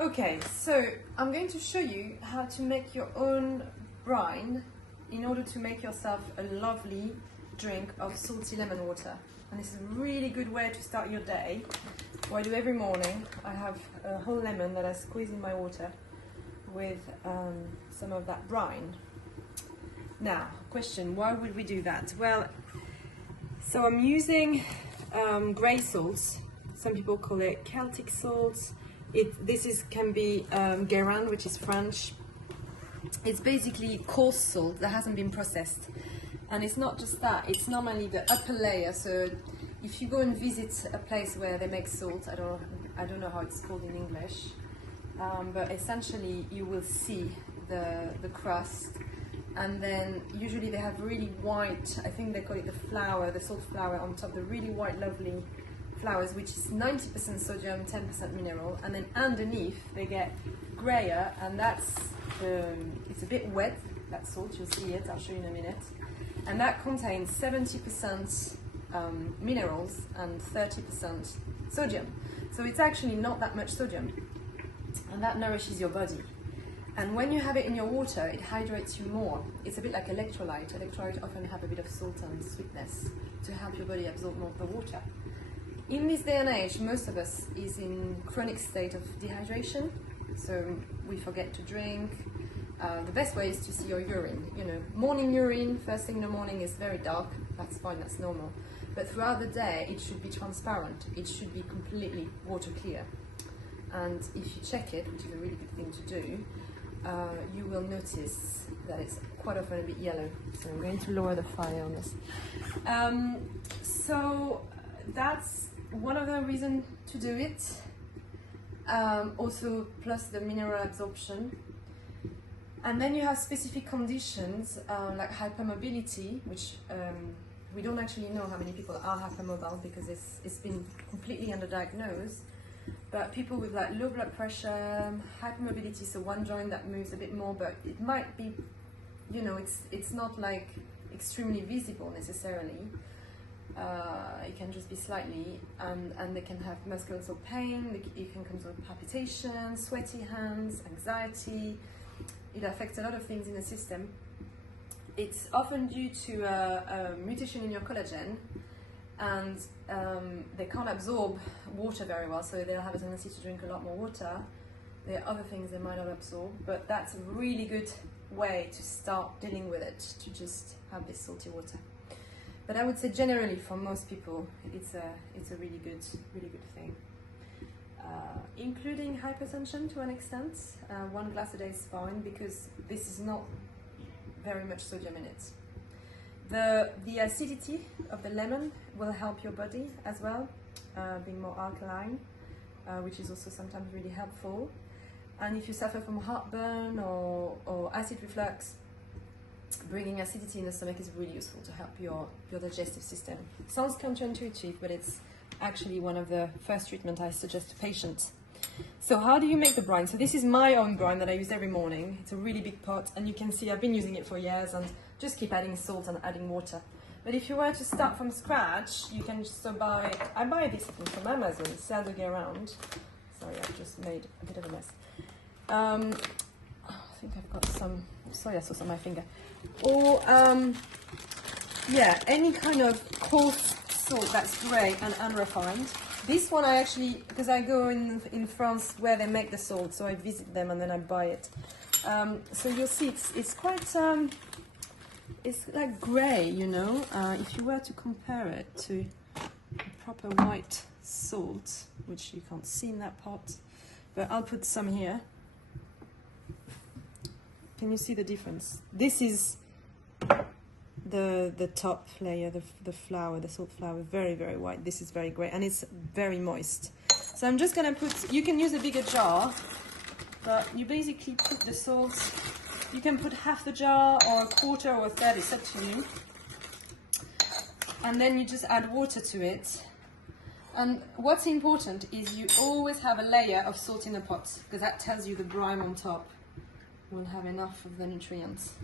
Okay, so I'm going to show you how to make your own brine in order to make yourself a lovely drink of salty lemon water. And this is a really good way to start your day. What I do every morning, I have a whole lemon that I squeeze in my water with some of that brine. Now, question, why would we do that? Well, so I'm using grey salts. Some people call it Celtic salts. This can be Guérin, which is French. It's basically coarse salt that hasn't been processed. And it's not just that, it's normally the upper layer. So if you go and visit a place where they make salt, I don't know how it's called in English, but essentially you will see the crust. And then usually they have really white, I think they call it the salt flour on top, the really white lovely flowers, which is 90% sodium, 10% mineral, and then underneath they get grayer, and that's it's a bit wet, that salt, you'll see it, I'll show you in a minute, and that contains 70% minerals and 30% sodium, so it's actually not that much sodium, and that nourishes your body. And when you have it in your water, it hydrates you more. It's a bit like electrolyte. Electrolyte often have a bit of salt and sweetness to help your body absorb more of the water. In this day and age, most of us is in chronic state of dehydration, so we forget to drink. The best way is to see your urine. You know, morning urine, first thing in the morning is very dark, that's fine, that's normal. But throughout the day, it should be transparent. It should be completely water clear. And if you check it, which is a really good thing to do, you will notice that it's quite often a bit yellow. So I'm going to lower the fire on this. So that's one of the reasons to do it. Also, plus the mineral absorption. And then you have specific conditions like hypermobility, which we don't actually know how many people are hypermobile because it's been completely underdiagnosed. But people with like low blood pressure, hypermobility, so one joint that moves a bit more, but it might be, you know, it's not like extremely visible necessarily. It can just be slightly, and they can have musculoskeletal pain. It can come with palpitations, sweaty hands, anxiety. It affects a lot of things in the system. It's often due to a mutation in your collagen, and they can't absorb water very well, so they'll have a tendency to drink a lot more water. There are other things they might not absorb, but that's a really good way to start dealing with it, to just have this salty water. But I would say generally for most people, it's a really good thing. Including hypertension to an extent, 1 glass a day is fine because this is not very much sodium in it. The acidity of the lemon will help your body as well, being more alkaline, which is also sometimes really helpful. And if you suffer from heartburn or acid reflux, bringing acidity in the stomach is really useful to help your digestive system. Sounds counterintuitive, but it's actually one of the first treatments I suggest to patients. So how do you make the brine? So this is my own brine that I use every morning. It's a really big pot, and you can see I've been using it for years and just keep adding salt and adding water. But if you were to start from scratch, you can just buy, I buy this from Amazon, Celtic around. Sorry, I've just made a bit of a mess. I think I've got some soya sauce on my finger. Or, yeah, any kind of coarse salt that's grey and unrefined. This one I actually, because I go in France where they make the salt, so I visit them and then I buy it. So you'll see it's quite, it's like grey, you know. If you were to compare it to proper white salt, which you can't see in that pot, but I'll put some here. Can you see the difference? This is the top layer, the flour, the salt flour, very, very white. This is very grey, and it's very moist. So I'm just gonna put, you can use a bigger jar, but you basically put the salt, you can put half the jar or a quarter or a third, it's up to you. And then you just add water to it. And what's important is you always have a layer of salt in the pot, because that tells you the brine on top will have enough of the nutrients.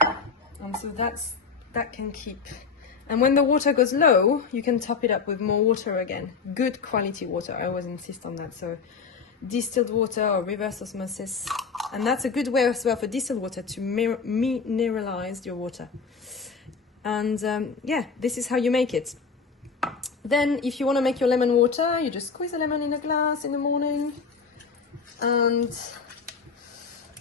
And so that can keep. And when the water goes low, you can top it up with more water again. Good quality water, I always insist on that. So distilled water or reverse osmosis. And that's a good way as well for distilled water to mineralize your water. And yeah, this is how you make it. Then if you want to make your lemon water, you just squeeze a lemon in a glass in the morning. And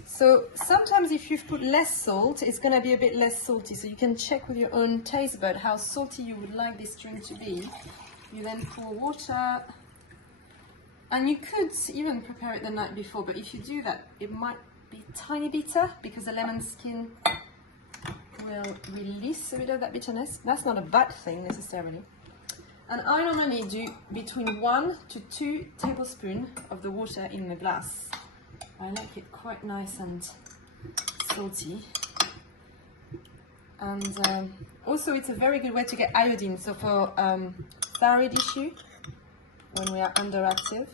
so sometimes if you've put less salt, it's going to be a bit less salty. So you can check with your own taste bud how salty you would like this drink to be. You then pour water. And you could even prepare it the night before, but if you do that, it might be tiny bitter because the lemon skin will release a bit of that bitterness. That's not a bad thing necessarily. And I normally do between 1 to 2 tablespoons of the water in the glass. I like it quite nice and salty. And also it's a very good way to get iodine. So for thyroid issue, when we are underactive,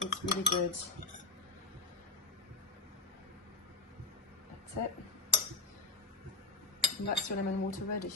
it's really good. That's it. And that's your lemon water ready.